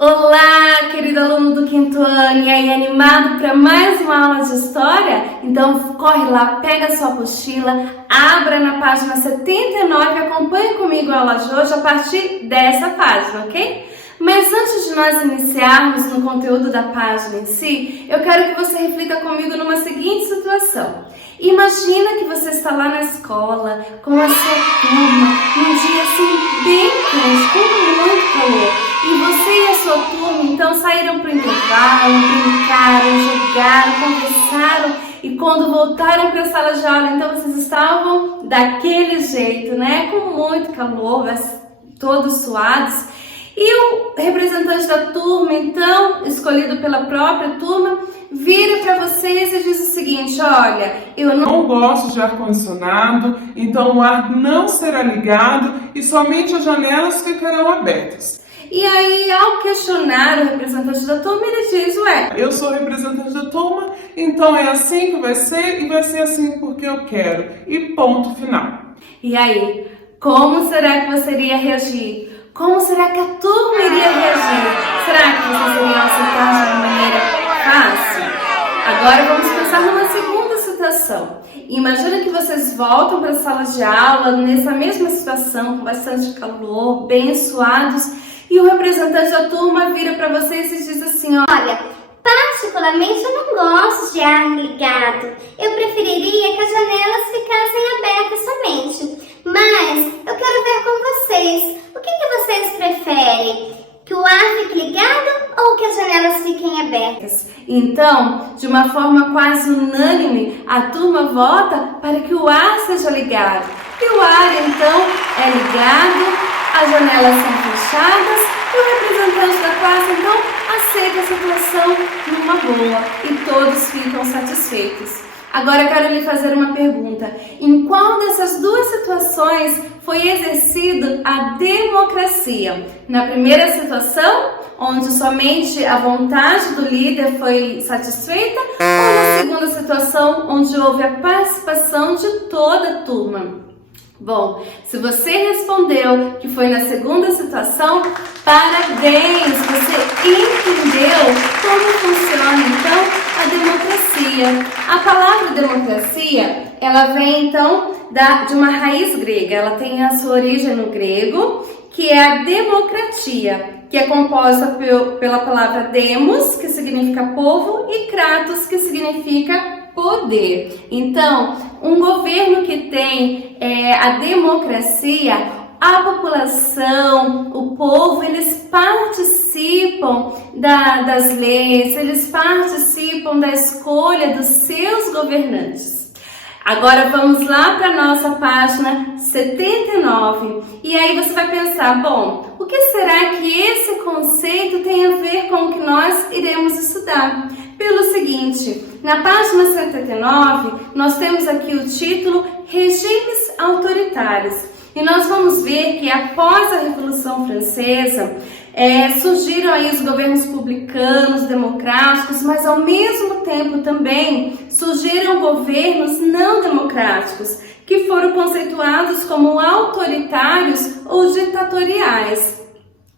Olá, querido aluno do quinto ano, e aí, animado para mais uma aula de história? Então corre lá, pega a sua apostila, abra na página 79 e acompanhe comigo a aula de hoje a partir dessa página, ok? Mas antes de nós iniciarmos no conteúdo da página em si, eu quero que você reflita comigo numa seguinte situação. Imagina que você está lá na escola, com a sua turma, num dia assim bem quente, com muito calor. E você e a sua turma então saíram para o intervalo, brincaram, jogaram, conversaram. E quando voltaram para a sala de aula, então vocês estavam daquele jeito, né? Com muito calor, todos suados. E o representante da turma, então, escolhido pela própria turma, vira para vocês e diz o seguinte: olha, eu não gosto de ar-condicionado, então o ar não será ligado e somente as janelas ficarão abertas. E aí, ao questionar o representante da turma, ele diz: ué, eu sou representante da turma, então é assim que vai ser e vai ser assim porque eu quero. E ponto final. E aí, como será que você iria reagir? Como será que a turma iria reagir? Será que vocês iriam aceitar de uma maneira fácil? Agora vamos pensar numa segunda situação. Imagina que vocês voltam para a sala de aula nessa mesma situação, com bastante calor, bem suados, e o representante da turma vira para vocês e diz assim: olha, particularmente eu não gosto de ar ligado. Eu preferiria que as janelas ficassem abertas somente. Mas eu quero ver com vocês. O que vocês preferem? Que o ar fique ligado ou que as janelas fiquem abertas? Então, de uma forma quase unânime, a turma vota para que o ar seja ligado. E o ar, então, é ligado, as janelas são fechadas e o representante da classe, então, aceita a situação numa boa e todos ficam satisfeitos. Agora eu quero lhe fazer uma pergunta. Em qual dessas duas situações foi exercida a democracia? Na primeira situação, onde somente a vontade do líder foi satisfeita, ou na segunda situação, onde houve a participação de toda a turma? Bom, se você respondeu que foi na segunda situação, parabéns! Você entendeu como funciona então a democracia. A palavra democracia, ela vem então de uma raiz grega. Ela tem a sua origem no grego, que é a democratia, que é composta pela palavra demos, que significa povo, e kratos, que significa poder. Então, um governo que tem a democracia, a população, o povo, eles participam das leis, eles participam da escolha dos seus governantes. Agora vamos lá para a nossa página 79. E aí você vai pensar, bom, o que será que esse conceito tem a ver com o que nós iremos estudar? Pelo seguinte, na página 79, nós temos aqui o título Regimes Autoritários. E nós vamos ver que após a Revolução Francesa, surgiram aí os governos republicanos, democráticos, mas ao mesmo tempo também surgiram governos não democráticos, que foram conceituados como autoritários ou ditatoriais.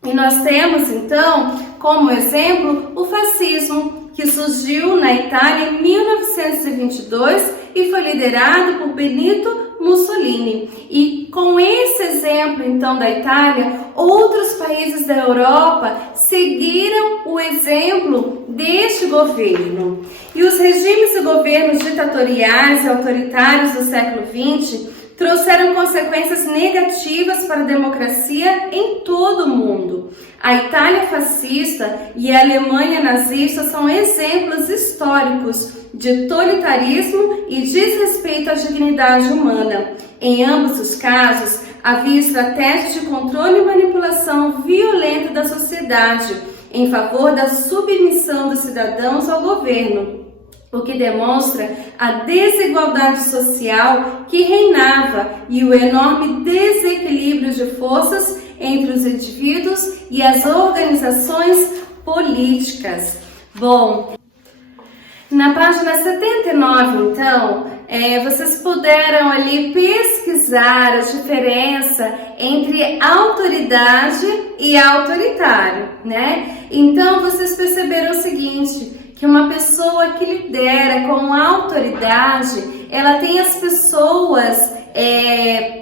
E nós temos então, como exemplo, o fascismo, que surgiu na Itália em 1922 e foi liderado por Benito Mussolini. E com esse exemplo então da Itália, outros países da Europa seguiram o exemplo deste governo. E os regimes e governos ditatoriais e autoritários do século XX trouxeram consequências negativas para a democracia em todo o mundo. A Itália fascista e a Alemanha nazista são exemplos históricos de totalitarismo e desrespeito à dignidade humana. Em ambos os casos, havia estratégias de controle e manipulação violenta da sociedade em favor da submissão dos cidadãos ao governo, o que demonstra a desigualdade social que reinava e o enorme desequilíbrio de forças entre os indivíduos e as organizações políticas. Bom, na página 79, então, vocês puderam ali pesquisar a diferença entre autoridade e autoritário, né? Então vocês perceberam o seguinte, que uma pessoa que lidera com autoridade, ela tem as pessoas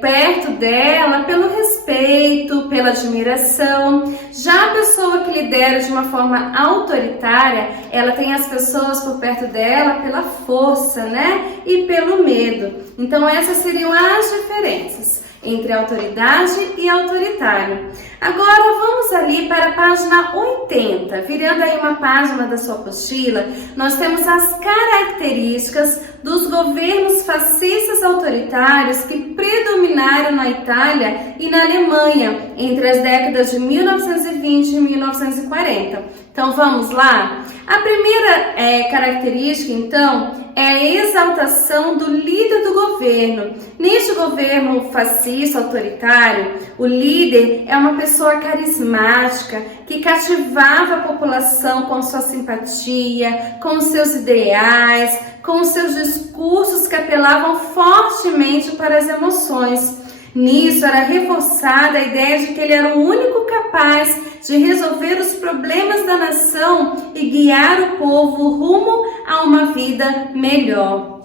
perto dela pelo respeito, pela admiração. Já a pessoa que lidera de uma forma autoritária, ela tem as pessoas por perto dela pela força, né? E pelo medo. Então essas seriam as diferenças entre autoridade e autoritário. Agora vamos ali para a página 80, virando aí uma página da sua apostila, nós temos as características dos governos fascistas autoritários que predominaram na Itália e na Alemanha entre as décadas de 1920 e 1940. Então vamos lá? A primeira característica, então, é a exaltação do líder do governo. Neste governo fascista autoritário, o líder é uma pessoa carismática que cativava a população com sua simpatia, com seus ideais, com seus discursos que apelavam fortemente para as emoções. Nisso era reforçada a ideia de que ele era o único capaz de resolver os problemas da nação e guiar o povo rumo a uma vida melhor.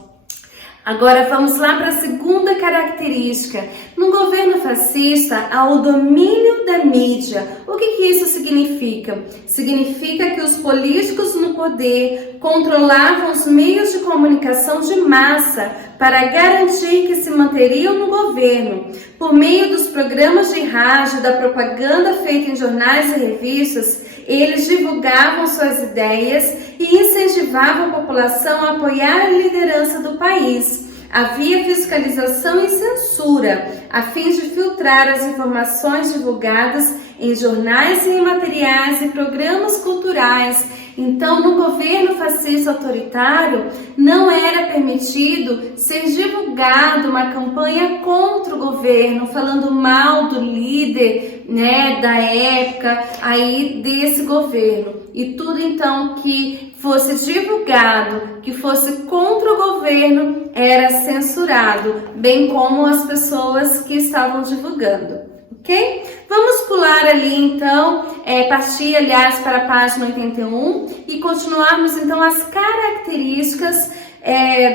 Agora vamos lá para a segunda característica. No governo fascista, há o domínio da mídia. O que isso significa? Significa que os políticos no poder controlavam os meios de comunicação de massa para garantir que se manteriam no governo. Por meio dos programas de rádio, da propaganda feita em jornais e revistas, eles divulgavam suas ideias e incentivavam a população a apoiar a liderança do país. Havia fiscalização e censura, a fim de filtrar as informações divulgadas em jornais e em materiais e programas culturais. Então, no governo fascista autoritário, não era permitido ser divulgado uma campanha contra o governo, falando mal do líder, né, da época aí desse governo. E tudo então que fosse divulgado, que fosse contra o governo, era censurado, bem como as pessoas que estavam divulgando. Ok? Vamos pular ali então, partir aliás para a página 81 e continuarmos então as características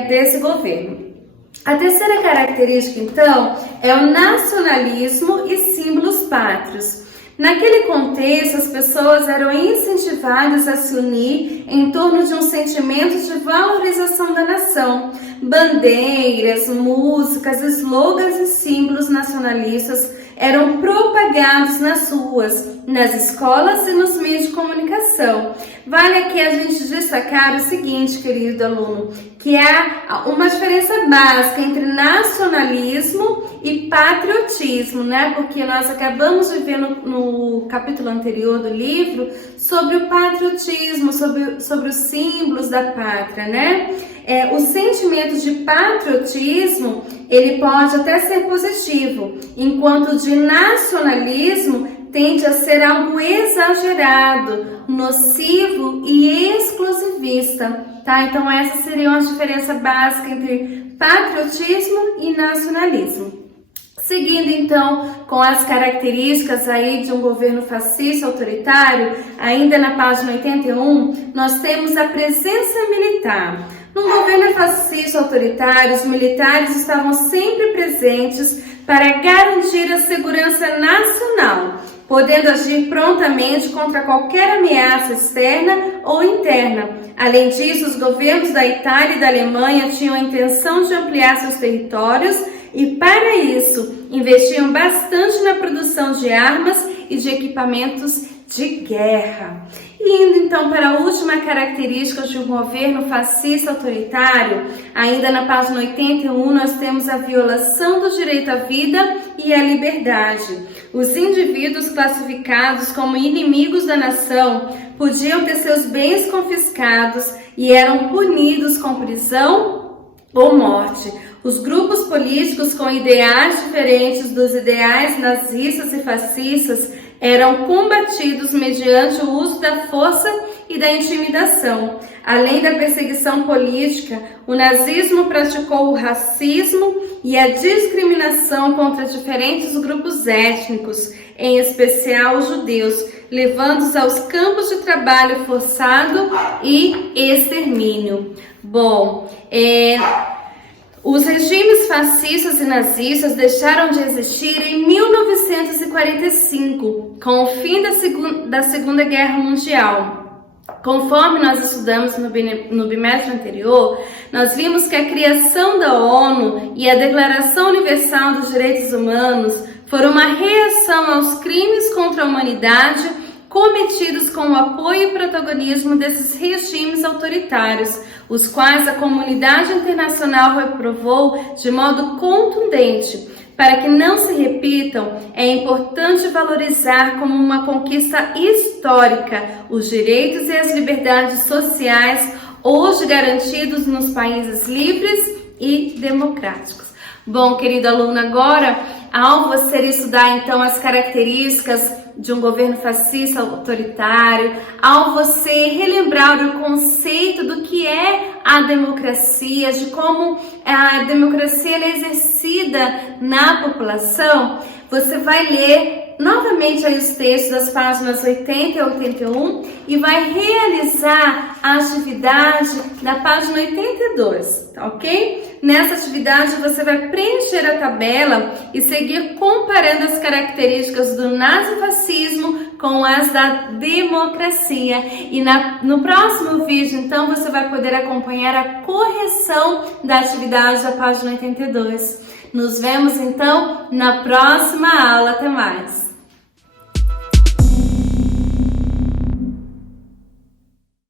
desse governo. A terceira característica então é o nacionalismo e símbolos pátrios. Naquele contexto, as pessoas eram incentivadas a se unir em torno de um sentimento de valorização da nação. Bandeiras, músicas, slogans e símbolos nacionalistas eram propagados nas ruas, nas escolas e nos meios de comunicação. Vale aqui a gente destacar o seguinte, querido aluno, que há uma diferença básica entre nacionalismo e patriotismo, né? Porque nós acabamos de ver no capítulo anterior do livro sobre o patriotismo, sobre os símbolos da pátria, né? O sentimento de patriotismo, ele pode até ser positivo, enquanto de nacionalismo tende a ser algo exagerado, nocivo e exclusivista, tá? Então essa seria uma diferença básica entre patriotismo e nacionalismo. Seguindo então com as características aí de um governo fascista autoritário, ainda na página 81, nós temos a presença militar. No governo fascista autoritário, os militares estavam sempre presentes para garantir a segurança nacional, podendo agir prontamente contra qualquer ameaça externa ou interna. Além disso, os governos da Itália e da Alemanha tinham a intenção de ampliar seus territórios e, para isso, investiam bastante na produção de armas e de equipamentos de guerra. E indo então para a última característica de um governo fascista autoritário, ainda na página 81 nós temos a violação do direito à vida e à liberdade. Os indivíduos classificados como inimigos da nação podiam ter seus bens confiscados e eram punidos com prisão ou morte. Os grupos políticos com ideais diferentes dos ideais nazistas e fascistas eram combatidos mediante o uso da força e da intimidação. Além da perseguição política, o nazismo praticou o racismo e a discriminação contra diferentes grupos étnicos, em especial os judeus, levando-os aos campos de trabalho forçado e extermínio. Bom, os regimes fascistas e nazistas deixaram de existir em 1945, com o fim da Segunda Guerra Mundial. Conforme nós estudamos no bimestre anterior, nós vimos que a criação da ONU e a Declaração Universal dos Direitos Humanos foram uma reação aos crimes contra a humanidade cometidos com o apoio e protagonismo desses regimes autoritários, os quais a comunidade internacional reprovou de modo contundente. Para que não se repitam, é importante valorizar como uma conquista histórica os direitos e as liberdades sociais hoje garantidos nos países livres e democráticos. Bom, querido aluno, agora, ao você estudar então as características de um governo fascista autoritário, ao você relembrar o conceito do que é a democracia, de como a democracia é exercida na população, você vai ler novamente aí os textos das páginas 80 e 81 e vai realizar a atividade da página 82, tá ok? Nessa atividade você vai preencher a tabela e seguir comparando as características do nazifascismo com as da democracia. E no próximo vídeo, então, você vai poder acompanhar a correção da atividade da página 82. Nos vemos, então, na próxima aula. Até mais!